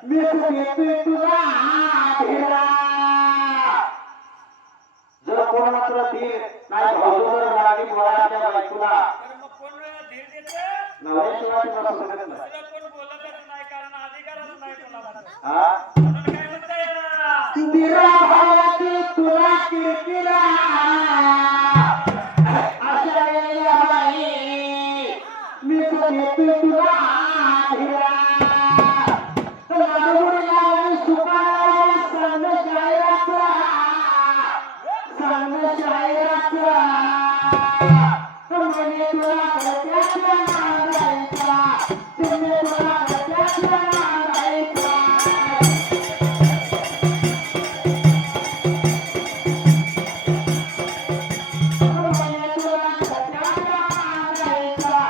मी देतोय तुला धिरा जर कोण मात्र धीर नाही भाऊ जर रागी बोलायच्या बायकोला तर मग कोण धीर देतं नवऱ्याशिवाय तुला सुखत नाही तुला कोण बोलतच नाही कारण अधिकारच नाही कोणाला हा म्हणून काय म्हणताय धीरा भावाची तुला किरकिरा अशा वेळेला बाई मी देतोय तुला धिरा लाडूला सुपाला सांग शायराचा सांग शायराचा म्हणे तुला घरच्याच्या नांदायचा तुम्ही तुला घरच्याच्या नांदायचा म्हणे तुला घरच्याच्या नांदायचा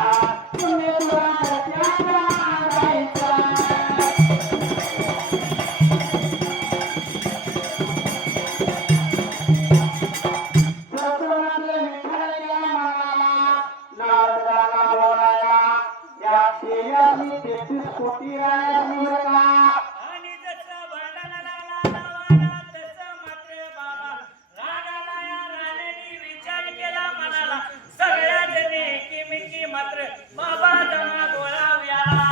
तुम्ही तुला घरच्याच्या नांदायचा कोटी राया आणि जसं भांडण लागला नावाला तसं मात्र बाबा रागाला या राणीने विचार केला मनाला सगळ्या जणी किमिकी मात्र बाबा जमा गोळा व्याला